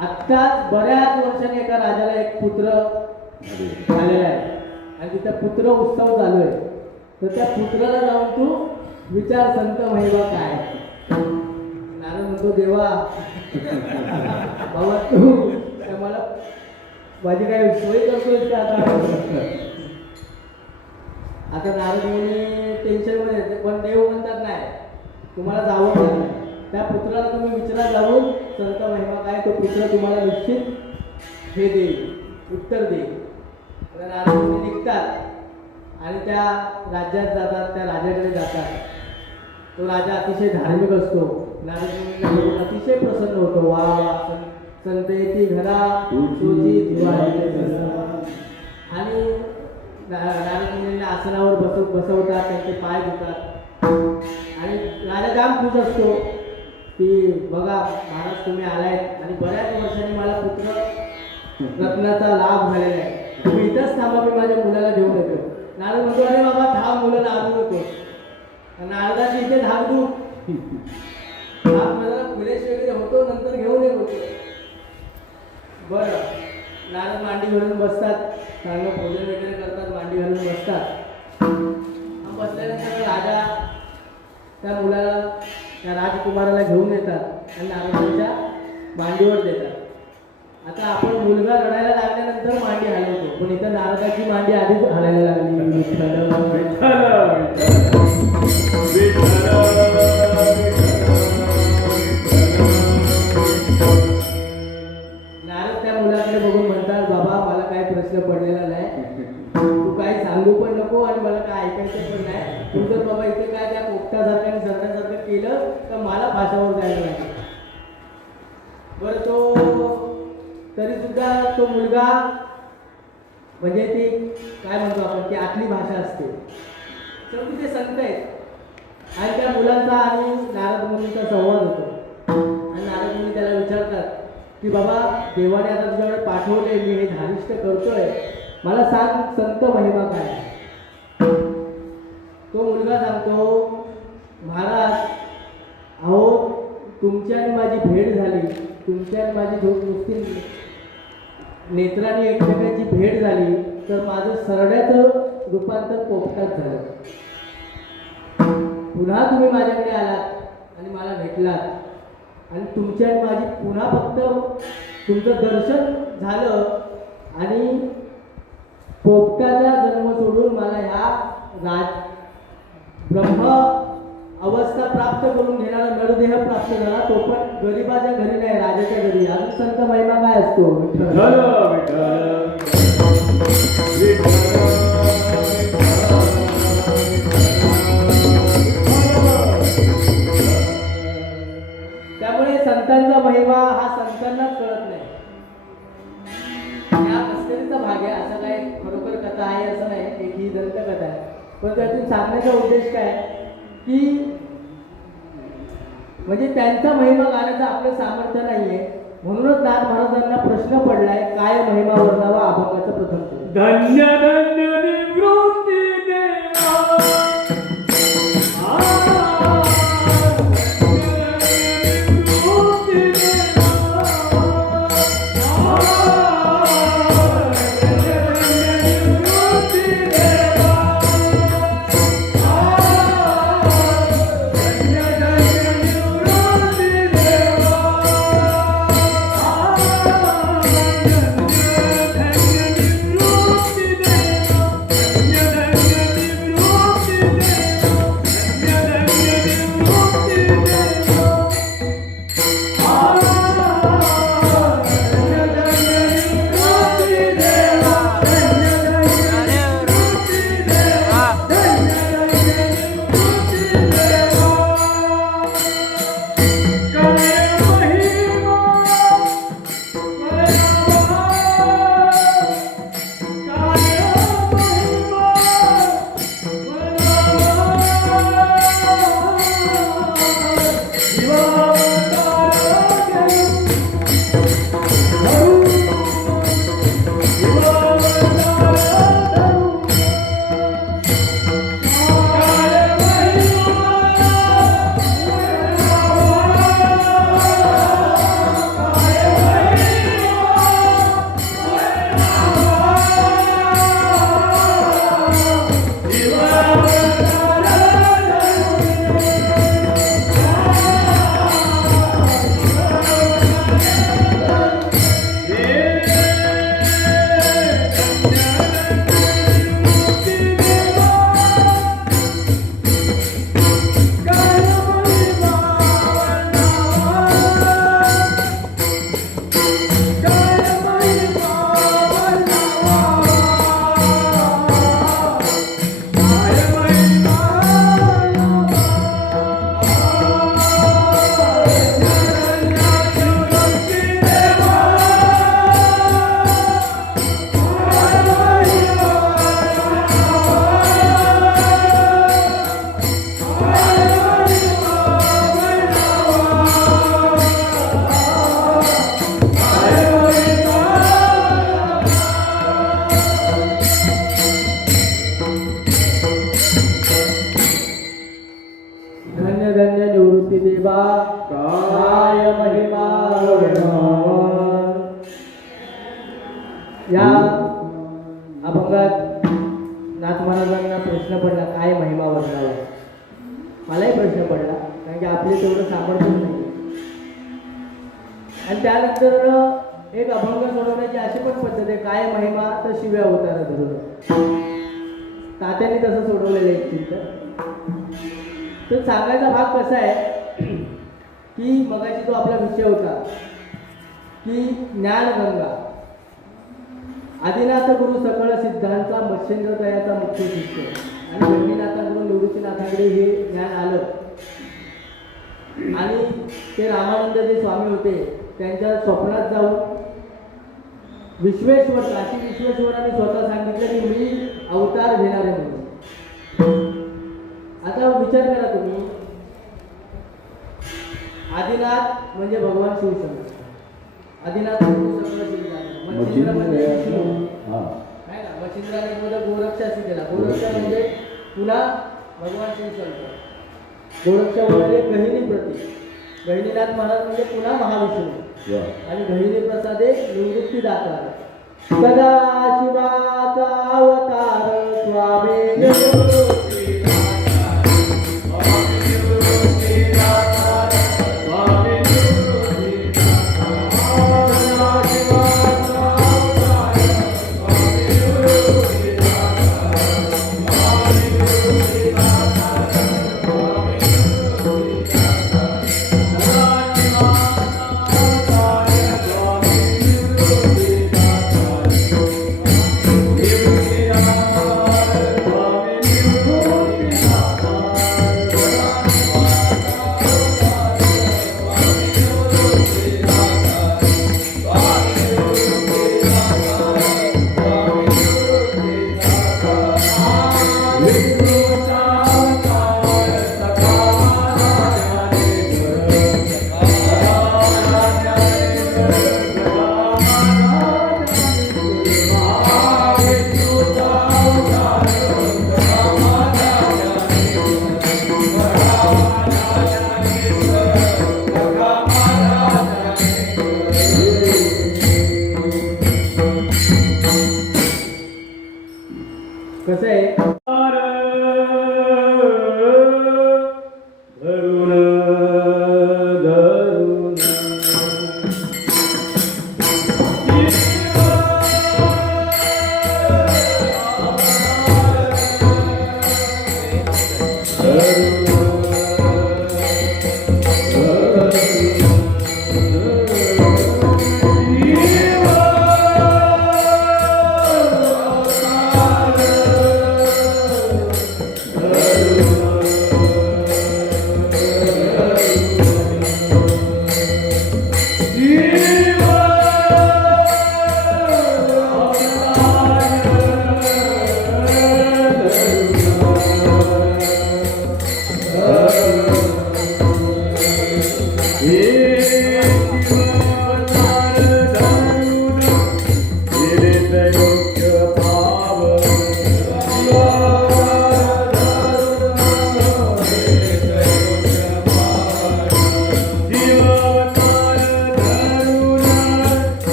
आत्ताच बऱ्याच वर्षांनी एका राजाला एक पुत्र झालेला आहे आणि तिथं पुत्र उत्सव चालू आहे. तर त्या पुत्राला जाऊन तू विचार संत महिमा काय. नारद म्हणतो देवा बाबा तू मला माझी काय सोय करतोय का आता नारद मुनी टेन्शन मध्ये येते. पण देव म्हणतात नाही तुम्हाला जावं लागेल. त्या पुत्राला तुम्ही विचारा जाऊन संत महिमा काय. तो पुत्र तुम्हाला निश्चित हे देईल उत्तर देईल. नारद मुनी निघतात आणि त्या राज्यात जातात. त्या राजाकडे जातात. तो राजा अतिशय धार्मिक असतो. नारद मुनींना बघून अतिशय प्रसन्न होतो. वा वा संत येती घरा तुझी दिवाळी. आणि नारद मुनींना आसनावर बसवतात. त्यांचे पाय धुतात आणि राजा जाम खुश असतो की बघा महाराज तुम्ही आलायत आणि बऱ्याच वर्षांनी मला पुत्र रत्नाचा लाभ झालेला आहे. तुम्ही इथंच थांबा मी माझ्या मुलाला घेऊन येतो. नारद म्हणतो अरे बाबा थांब मुलाला आणू नको. नारदाची इथे धाकधूक विदेश वगैरे मांडी घालून बसतात, चांगलं भोजन वगैरे करतात, मांडी घालून बसतात. मग बसल्यानंतर राजा त्या मुलाला, त्या राजकुमाराला घेऊन येतात आणि नारदाच्या मांडीवर देतात. आता आपण मुलगा रडायला लागल्यानंतर मांडी हलवतो, पण इथं नारदाची मांडी आधीच हलायला लागली. नारद त्या मुलाकडे बघून म्हणतात, बाबा मला काही प्रश्न पडलेला नाही, तू काही सांगू पण नको आणि मला काय ऐकायचं पण नाही. तू जर बाबा इथे काय त्या पोपटासारखं आणि सरण्यासारखं केलं तर मला फाशावर जायला लागेल. बरं, तो तरी सुद्धा तो मुलगा, म्हणजे ती काय म्हणतो आपण, ती आतली भाषा असते, शेवटी ते संत आहेत आणि त्या मुलांचा आणि नारद मुनींचा संवाद होतो. आणि नारद मुनी त्याला विचारतात की बाबा, देवाने आता तुझ्याकडे पाठवले, मी हे धारिष्ट करतोय, मला सांग संत महिमा काय आहे? तो मुलगा सांगतो, महाराज, अहो तुमच्या आणि माझी भेट झाली, तुमच्या आणि माझी नुसती नेत्राने एकमेकांची भेट झाली तर माझं सरड्याचं रूपांतर पोपटात झालं. पुन्हा तुम्ही माझ्याकडे आलात आणि मला भेटलात आणि तुमच्या आणि माझी पुन्हा फक्त तुमचं दर्शन झालं आणि पोपटाचा जन्म सोडून मला ह्या ब्रह्म अवस्था प्राप्त करून घेणारा नरदेह प्राप्त झाला, तो पण गरीबाच्या घरी नाही, राजाच्या घरी. अजून संत महिमा काय असतो? त्यामुळे संतांचा महिमा हा संतांनाच कळत नाही. या मस्करीचा भाग आहे, असं काय खरोखर कथा आहे असं नाही, एक ही दंतकथा आहे. पण त्यातून सांगण्याचा उद्देश काय की म्हणजे त्यांचा महिमा गाण्याचं आपलं सामर्थ्य नाहीये, म्हणूनच नाथ महाराजांना प्रश्न पडलाय, काय महिमा वर्णावा अभंगाचा प्रथम. धन्य धन्य निवृत्ती देवा, अभंगावर. मलाही प्रश्न पडला कारण की आपले तेवढं सामर्थ्य नाही. आणि त्यानंतर एक अभंग सोडवण्याची अशी पण पद्धत आहे, काय महिमा तर शिव्या अवतार धरून. तात्यांनी तसं सोडवलेलं एक चिंतन. तर सांगायचा भाग कसा आहे की मगाशी तो आपला विषय होता की ज्ञानगंगा. आदिनाथ गुरु सकळ सिद्धांचा मच्छिंद्रदयाचा मुख्य शिष्य आणि गंडीनाथा गुरु निवृत्तीनाथाकडे हे ज्ञान आलं. आणि ते रामानंद जे स्वामी होते त्यांच्या स्वप्नात जाऊन काशी विश्वेश्वराने स्वतः सांगितलं की मी अवतार घेणार आहे म्हणून. आता विचार करा तुम्ही, आदिनाथ म्हणजे भगवान शिवशंकर, आदिनाथ गुरु सकळ सिद्धांत, मच्छिंद्र म्हणजे विष्णू. काय ना, मच्छिंद्राने मोदक गोरक्षाशी केला. गोरक्षा म्हणजे पुन्हा भगवान शिवशंकर. गोरक्षा म्हणजे गहिनी प्रतीक. गहिनीनाथ महाराज म्हणजे पुन्हा महाविष्णू. आणि गहिनी प्रसादे निवृत्तीदाता. सदा शिवाचा अवतार स्वामी कसं आहे.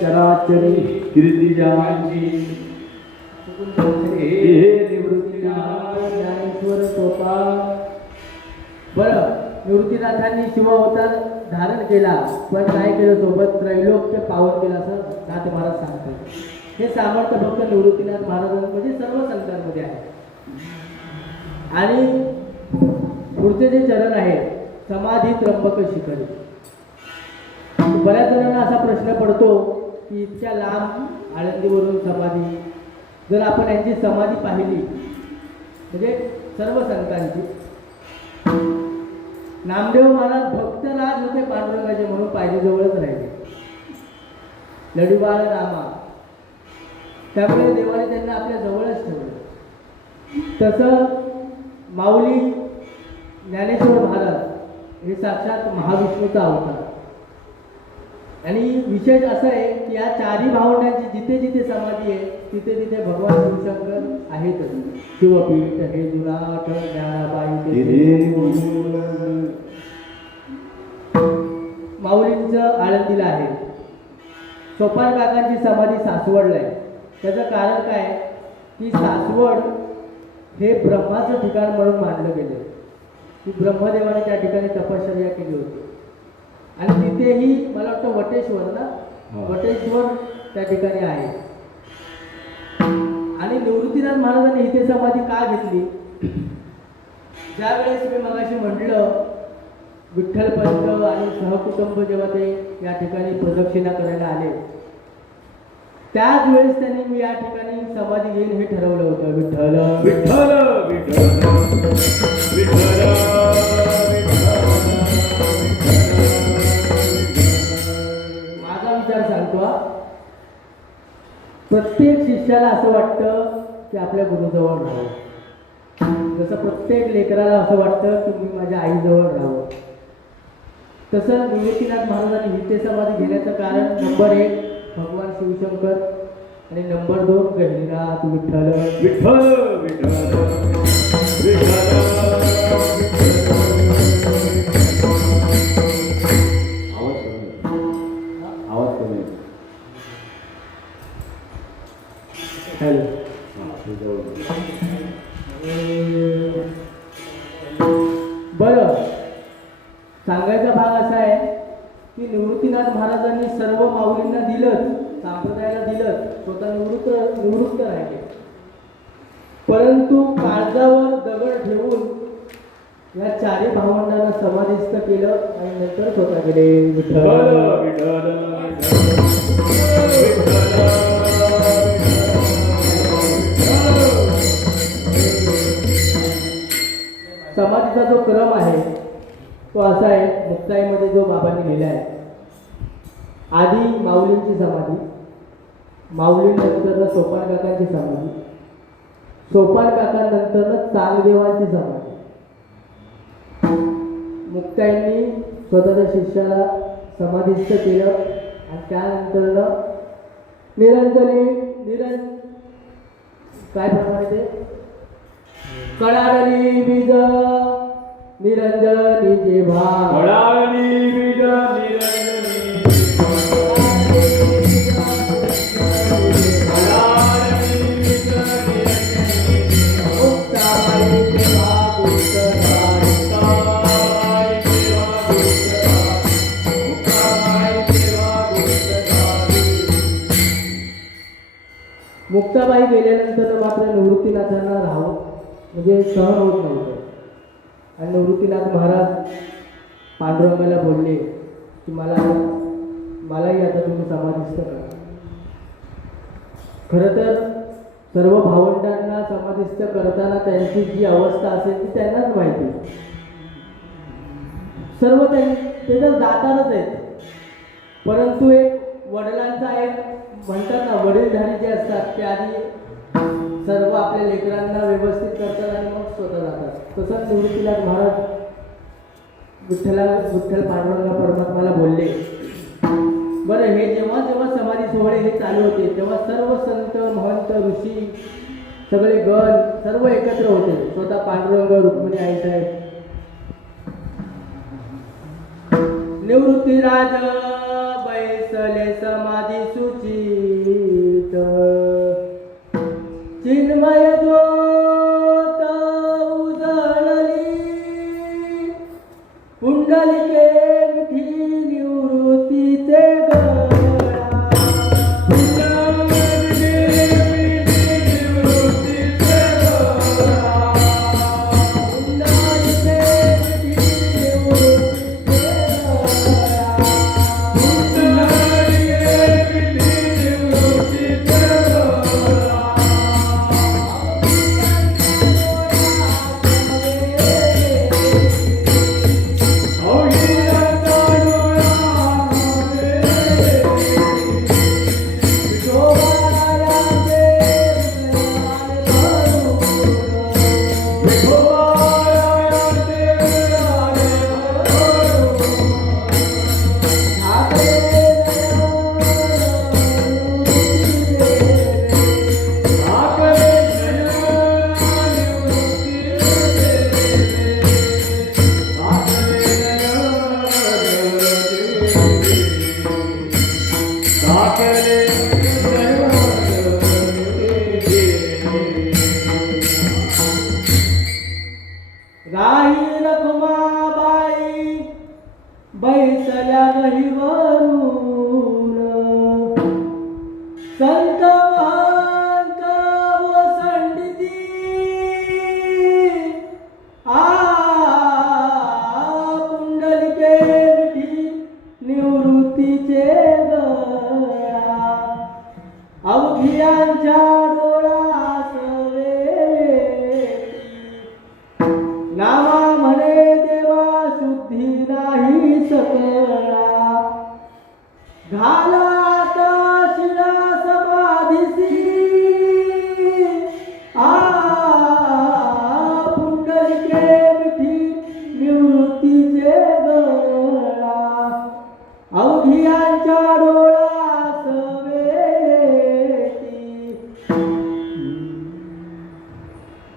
चराचरी कीर्तिजांची हे निवृत्तीनाथ ज्ञानेश्वर टोपा. बरं, निवृत्तीनाथांनी शिवावतार धारण केला, पण काय केलं सोबत त्रैलोक्य पावन केलं असं नाथ महाराज सांगतात. हे सामर्थ्य फक्त निवृत्तीनाथ महाराजांमध्ये सर्व संतांमध्ये आहे. आणि पुढचे जे चरण आहे समाधी त्र्यंबक शिखरी. बऱ्याच जणांना असा प्रश्न पडतो की इतक्या लांब आळंदीवरून समाधी, जर आपण यांची समाधी पाहिली म्हणजे सर्व संतांची, नामदेव महाराज भक्त राज होते पांडुरंगाचे म्हणून पायरीजवळच राहिले, लढीवाळ रामा, त्यामुळे देवाने त्यांना आपल्या जवळच ठेवलं. तसं माऊली ज्ञानेश्वर महाराज हे साक्षात महाविष्णूचा अवतार. आणि विशेष असं आहे की या चारही भावंडांची जिथे जिथे समाधी आहे तिथे तिथे भगवान शिवशंकर आहेतच. शिवपीठ हे जुनाट ज्ञानाबाई माऊलींचं आळंदीला आहे. सोपान काकांची समाधी सासवडला आहे. त्याचं कारण काय की सासवड हे ब्रह्माचं ठिकाण म्हणून मानलं गेलं की ब्रह्मदेवाने त्या ठिकाणी तपश्चर्या केली होती. आणि तिथेही मला वाटतं वटेश्वर ना, वटेश्वर त्या ठिकाणी आहे. आणि निवृत्तीनाथ महाराजांनी इथे समाधी का घेतली? ज्या वेळेस मी मगाशी म्हटलं विठ्ठल पंत आणि सहकुटुंब जेव्हा ते या ठिकाणी प्रदक्षिणा करायला आले, त्याच वेळेस त्यांनी मी या ठिकाणी समाधी घेईन हे ठरवलं होतं. विठ्ठल विठ्ठल विठ्ठल माझा विचार सांगतो. प्रत्येक शिष्याला असं वाटतं की आपल्या गुरुजवळ राहावं, जसं प्रत्येक लेकराला असं वाटतं की मी माझ्या आईजवळ राहावं. तसं निवृत्तीनाथ महाराजांनी इथे समाधी घेण्याचं कारण नंबर 1 भगवान शिवशंकर आणि नंबर 2 गहिनीनाथ विठ्ठल विठ्ठल आवाज कमी. हॅलो. बरं, सांगायचा भाग असा आहे की निवृत्तीनाथ महाराजांनी सर्व माऊलींना दिलंच, संप्रदायाला दिलंच, स्वतः निवृत्त राहिले. परंतु काळजावर दगड ठेवून या चारही भावंडांना समाधिस्थ केलं आणि नंतर स्वतः गेले. समाधीचा जो क्रम आहे तो असा आहे, मुक्ताईमध्ये जो बाबांनी लिहिला आहे. आधी माऊलींची समाधी, माऊलीनंतर सोपान काकांची समाधी, सोपान काकांनंतर चांगदेवांची समाधी. मुक्ताईंनी स्वतःच्या शिष्याला समाधिस्थ केलं आणि त्यानंतर काय प्रमाणे ते कडाडली बीज निरंजनी जेव्हा कडाळी बीज निरंजनी मुक्ताबाई गेल्यानंतर मात्र निवृत्तीनाथांना राहावं म्हणजे सहन होत नव्हतं. आणि निवृत्तीनाथ महाराज पांडुरंगाला बोलले की मलाही आता तुम्ही समाधिस्थ करा. खरं तर सर्व भावंडांना समाधिस्थ करताना त्यांची जी अवस्था असेल ती त्यांनाच माहिती. सर्व ते तर जातातच आहेत, परंतु एक वडिलांचा एक म्हणतात ना, वडीलधारी जे असतात ते आधी सर्व आपल्या लेकरांना व्यवस्थित करतात आणि मग स्वतः जातात. तसंच निवृत्तीनाथ महाराज विठ्ठल पांडुरंगा परमात्माला बोलले. बरं, हे जेव्हा जेव्हा समाधी सोहळे हे चालू होते तेव्हा सर्व संत महंत ऋषी सगळे गण सर्व एकत्र होते. स्वतः पांडुरंग रुक्मिणी आईसाहेब निवृत्तीराज बैसले समाधी सुचित चिन्मय ज्योत उजळली पुंडलिके विठी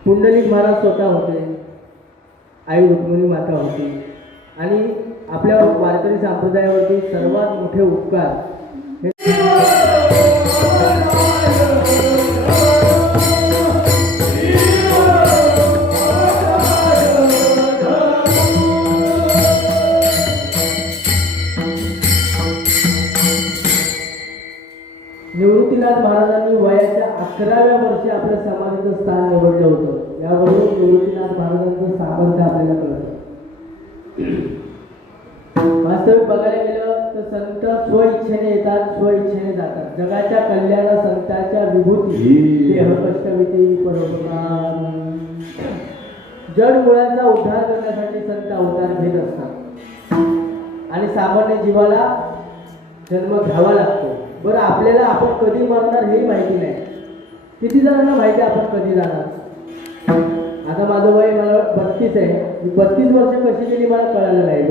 पुंडलिक महाराज स्वतः होते, आई रुक्मिणी माता होती आणि आपल्या वारकरी संप्रदायावरती सर्वात मोठे उपकार हे निवृत्तीनाथ महाराजांनी वयाच्या 11व्या वर्षी आपल्या समाधीचं स्थान निवडलं होतं. यावरून निवृत्तीनाथ महाराजांचं सामर्थ्य आपल्याला कळतं. वास्तविक बघायला गेलं तर संत स्वइच्छेने येतात, स्वइच्छेने जातात. जगाच्या कल्याण संतांच्या विभूती देह कष्टविती परोपकार जड मुळांचा उद्धार करण्यासाठी संत अवतार घेत असतात आणि सामान्य जीवाला जन्म घ्यावा लागतो. बरं, आपल्याला आपण कधी मरणार हेही माहिती नाही. किती जणांना माहिती आहे आपण कधी जाणार? आता माझं वय मला 32 आहे. मी 32 वर्ष कशी गेली मला कळालं नाही.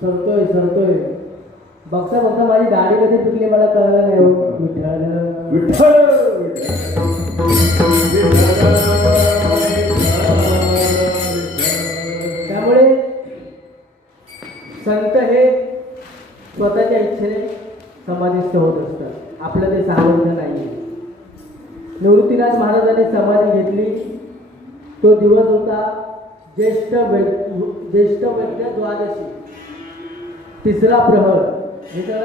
सरतोय बघता बघता माझी दाढी कधी पिकली मला कळलं नाही. त्यामुळे संत हे स्वतःच्या इच्छेने समाधीस्थ होत असतात. आपलं ते सामर्थ्य नाही. निवृत्तीनाथ महाराजांनी समाधी घेतली. तो दिवस होता ज्येष्ठ वैद्य द्वादशी, तिसरा प्रहर. हे तर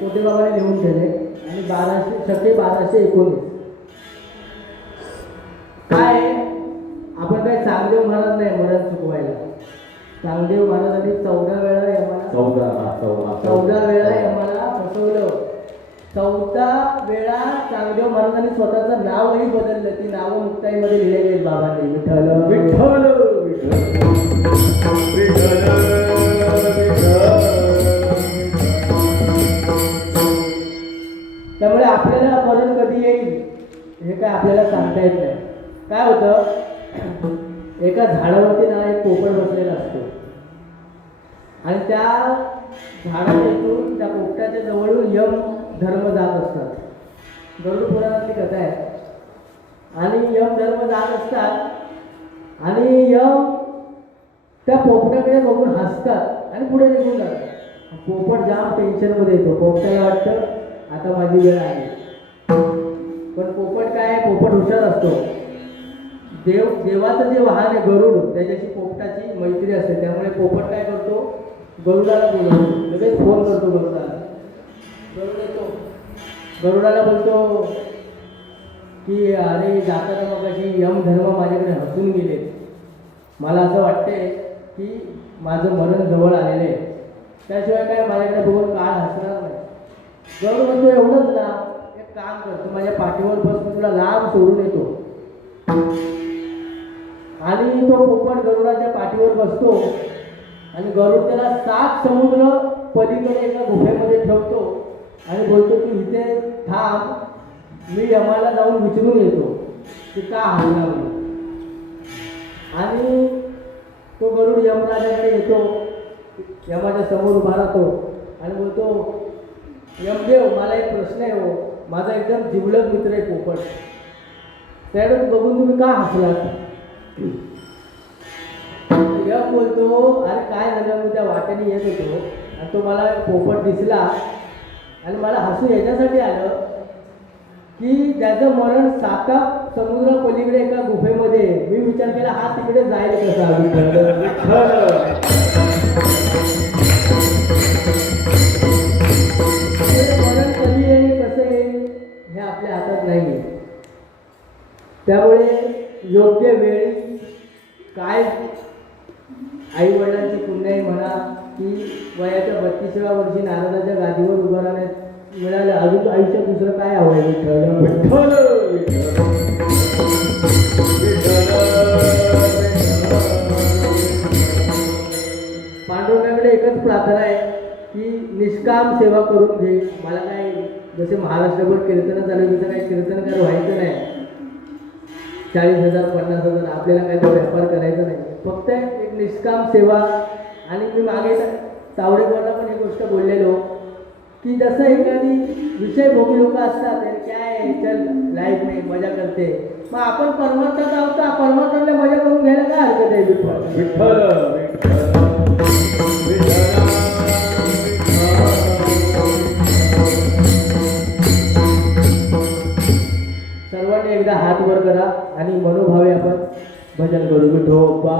कोटेबाबाने लिहून ठेवले आणि 1219 काय आपण काय चांगदेव महाराज नाही मरण चुकवायला. चांगदेव महाराजांनी 14 वेळा यमाला फसवलं. 14 वेळा चांगदेव महाराजांनी स्वतःचं नावही बदललं. ती नावं मुक्ताईमध्ये लिहिले गेली बाबांनी. त्यामुळे आपल्याला मरण कधी येईल हे काय आपल्याला सांगता येत नाही. काय होतं, एका झाडावरती ना एक पोपट बसलेला असतो आणि त्या झाडाच्या इथून त्या पोपटाच्या जवळून यम धर्म जात असतात. गरुड पुराणातली कथा आहे. आणि यम धर्म जात असतात आणि यम त्या पोपटाकडे बघून हसतात आणि पुढे निघून जातात. पोपट जाम टेन्शनमध्ये येतो. पोपटाला वाटतं आता माझी वेळ आहे. पण पोपट काय, पोपट हुशार असतो. देवाचं जे वाहन आहे गरुड, त्याच्याशी पोपटाची मैत्री असते. त्यामुळे पोपट काय करतो, गरुडाला बोलवतो. लगेच फोन करतो गरुडाला. गरुड येतो. गरुडाला बोलतो की अरे जाताना मग अशी यम धर्म माझ्याकडे हसून गेले. मला असं वाटते की माझं मरण जवळ आलेलं आहे. त्याशिवाय काय माझ्याकडे बघून काळ हसणार नाही. गरुड म्हणतो एवढंच ना, एक काम कर, तू माझ्या पाठीवर बस, मी तुला लांब सोडून येतो. आणि तो पोपट गरुडाच्या पाठीवर बसतो आणि गरुड त्याला 7 समुद्र पलीकडे एका गुफेमध्ये ठेवतो आणि बोलतो की इथे थांब, मी यमाला जाऊन विचारून येतो की का हल्ला म्हणून. आणि तो गरुड यमराजाकडे येतो. यमाच्या समोर उभा राहतो आणि बोलतो, यमदेव मला एक प्रश्न आहे हो. माझा एकदम जिवलग मित्र आहे पोपट. त्यावेळेस बघून तुम्ही का हसलात? तेव्हा बोलतो, अरे काय झालं, मी त्या वाटेने येत होतो आणि तो मला पोपट दिसला आणि मला हसू याच्यासाठी आलं की त्याचं मरण साताप समुद्र पलीकडे एका गुफेमध्ये आहे. मी विचार केला हा तिकडे जाईल कसा. मरण कधी येईल कसं येईल हे आपल्या हातात नाही. त्यामुळे योग्य वेळी काय आई वडिलांची पुण्याई म्हणा की वयाच्या 32व्या वर्षी नारदाच्या गादीवर उभं राहण्यात मिळालं, अजून आयुष्यात दुसरं काय आवडायचं ठरलं. पांडुरंगाकडे एकच प्रार्थना आहे की निष्काम सेवा करून घे. मला काय जसे महाराष्ट्रभर कीर्तन झालं तसं काही कीर्तनकार व्हायचं नाही. 40,000 50,000 आपल्याला काही तो व्यापार करायचा नाही. फक्त एक निष्काम सेवा. आणि मी मागे तावडेकरला पण एक गोष्ट बोललेलो की जसं एखादी विषयभोगी लोक असतात काय चल लाईफ नाही मजा करते, मग आपण परमार्थात आहोत तर परमार्थातल्या मजा करून घ्यायला काय हरकत आहे. सर्वांनी एकदा हात वर करा आणि मनोभावे आपण भजन करू. विठोबा